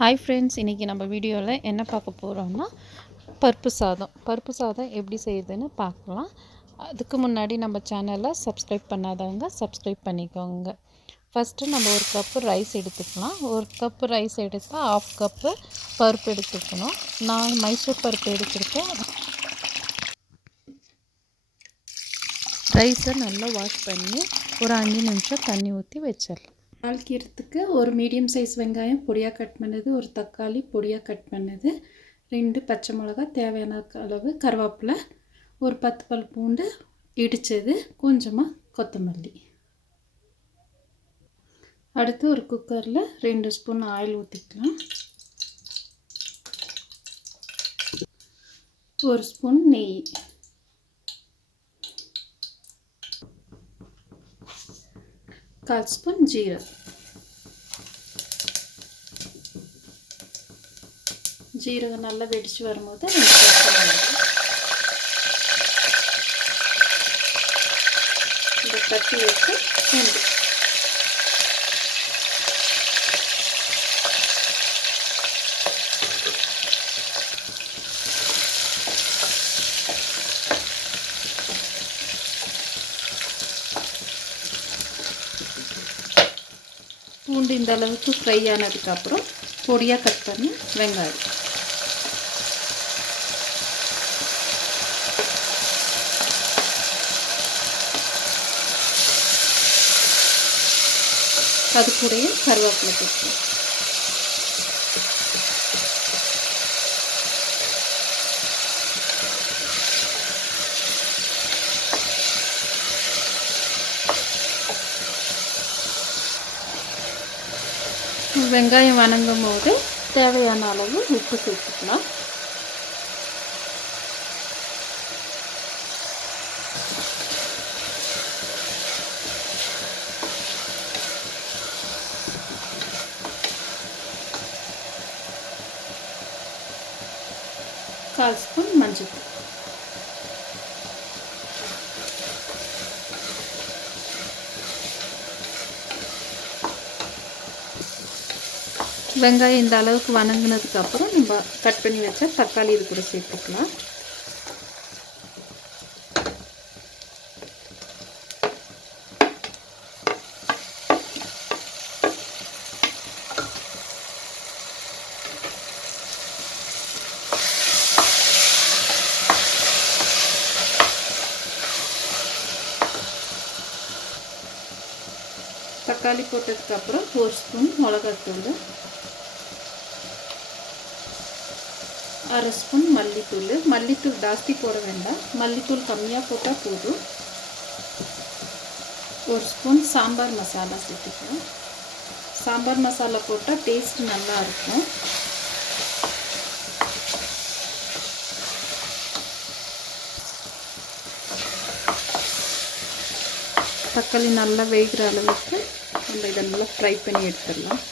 Hi friends, இன்றைக்கி நம்ம வீடியோவில் என்ன பார்க்க போகிறோம்னா பருப்பு சாதம் எப்படி செய்யுதுன்னு பார்க்கலாம். அதுக்கு முன்னாடி நம்ம சேனலை சப்ஸ்கிரைப் பண்ணாதவங்க சப்ஸ்கிரைப் பண்ணிக்கோங்க. ஃபஸ்ட்டு நம்ம ஒரு கப்பு ரைஸ் எடுத்துக்கலாம். ஒரு கப்பு ரைஸ் எடுத்தால் 1/2 கப்பு பருப்பு எடுத்துக்கணும். நான் மைசூர் பருப்பு எடுத்துருக்கேன். ரைஸை நல்லா வாஷ் பண்ணி ஒரு 5 நிமிஷம் தண்ணி ஊற்றி வச்சிடலாம். தாளிக்கிறதுக்கு ஒரு மீடியம் சைஸ் வெங்காயம் பொடியாக கட் பண்ணது, ஒரு தக்காளி பொடியாக கட் பண்ணது, 2 பச்சை மிளகா, தேவையான அளவு கருவேப்பிலை, ஒரு 10 பல் பூண்டு இடித்தது, கொஞ்சமாக கொத்தமல்லி. அடுத்து ஒரு குக்கரில் 2 ஸ்பூன் ஆயில் ஊற்றிக்கலாம். 1 ஸ்பூன் நெய், 1/4 ஸ்பூன் ஜீரகம் நல்லா வெடித்து வரும்போது இதை தட்டி வச்சு பூண்டு, பூண்டு இந்த அளவுக்கு ஃப்ரை ஆனதுக்கப்புறம் பொடியாக கட் பண்ணி வெங்காயம், அது கூடயே கருவேப்பிலை போட்டு வெங்காயம் வணங்கும் போது தேவையான அளவு உப்பு சேர்த்துக்கலாம். கால் ஸ்பூன் மஞ்சள், வெங்காயம் இந்த அளவுக்கு வணங்கினதுக்கப்புறம் நம்ம கட் பண்ணி வச்ச தக்காளி இது கூட சேர்த்துக்கலாம். தக்காளி போட்டதுக்கப்புறம் 1 ஸ்பூன் மிளகாத்தூள், 1/2 ஸ்பூன் மல்லித்தூள் ஜாஸ்தி போட வேண்டாம், மல்லித்தூள் கம்மியாக போட்டால் போதும். 1 ஸ்பூன் சாம்பார் மசாலா சேர்த்துக்கலாம். சாம்பார் மசாலா போட்டால் டேஸ்ட் நல்லா இருக்கும். தக்காளி நல்லா வேகிற அளவுக்கு நம்ம இதை நல்லா ஃப்ரை பண்ணி எடுத்துடலாம்.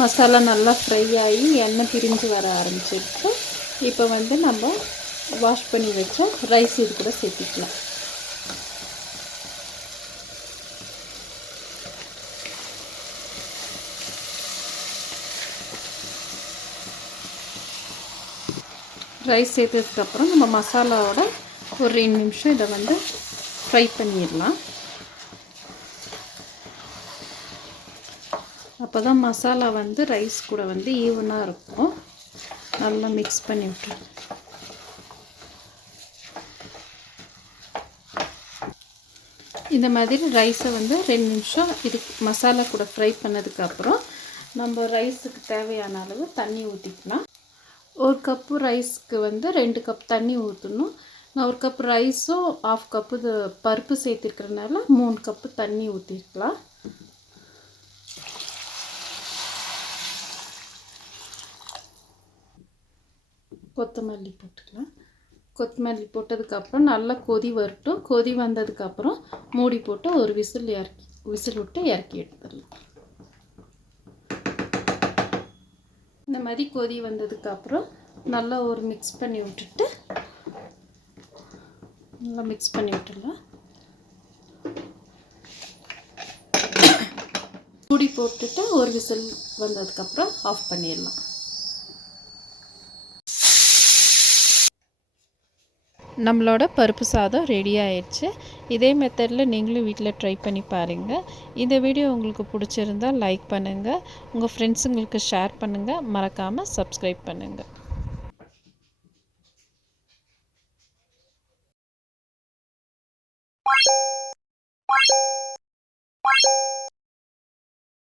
மசாலா நல்லா ஃப்ரை ஆகி எண்ணெய் பிரிஞ்சு வர ஆரம்பிச்சிருக்கு. இப்போ நம்ம வாஷ் பண்ணி வச்ச ரைஸ் இது கூட சேர்த்துக்கலாம். ரைஸ் சேர்த்ததுக்கப்புறம் நம்ம மசாலாவோட ஒரு 2 நிமிஷம் இதை ஃப்ரை பண்ணிடலாம். அப்போ தான் மசாலா ரைஸ் கூட ஈவனாக இருக்கும். நல்லா மிக்ஸ் பண்ணி விட்டுரு. இந்த மாதிரி ரைஸை 2 நிமிஷம் இது மசாலா கூட ஃப்ரை பண்ணதுக்கப்புறம் நம்ம ரைஸுக்கு தேவையான அளவு தண்ணி ஊற்றிக்கலாம். 1 கப்பு ரைஸ்க்கு 2 கப் தண்ணி ஊற்றணும். நான் 1 கப் ரைஸும் 1/2 கப்பு இது பருப்பு சேர்த்துருக்கிறதுனால 3 கப்பு தண்ணி ஊற்றிருக்கலாம். கொத்தமல்லி போட்டுக்கலாம். கொத்தமல்லி போட்டதுக்கப்புறம் நல்லா கொதி வரட்டும். கொதி வந்ததுக்கப்புறம் மூடி போட்டு ஒரு விசில் விட்டு இறக்கி எடுத்துடலாம். இந்த மாதிரி கொதி வந்ததுக்கப்புறம் நல்லா ஒரு மிக்ஸ் பண்ணி விட்டுட்டு நல்லா மிக்ஸ் பண்ணி விட்டுடலாம். மூடி போட்டுட்டு ஒரு விசில் வந்ததுக்கப்புறம் ஆஃப் பண்ணிடலாம். நம்மளோட பருப்பு சாதம் ரெடி ஆயிடுச்சு. இதே மெத்தடில் நீங்களும் வீட்டில் ட்ரை பண்ணி பாருங்கள். இந்த வீடியோ உங்களுக்கு பிடிச்சிருந்தால் லைக் பண்ணுங்கள், உங்கள் ஃப்ரெண்ட்ஸுங்களுக்கு ஷேர் பண்ணுங்கள், மறக்காமல் சப்ஸ்கிரைப் பண்ணுங்கள்.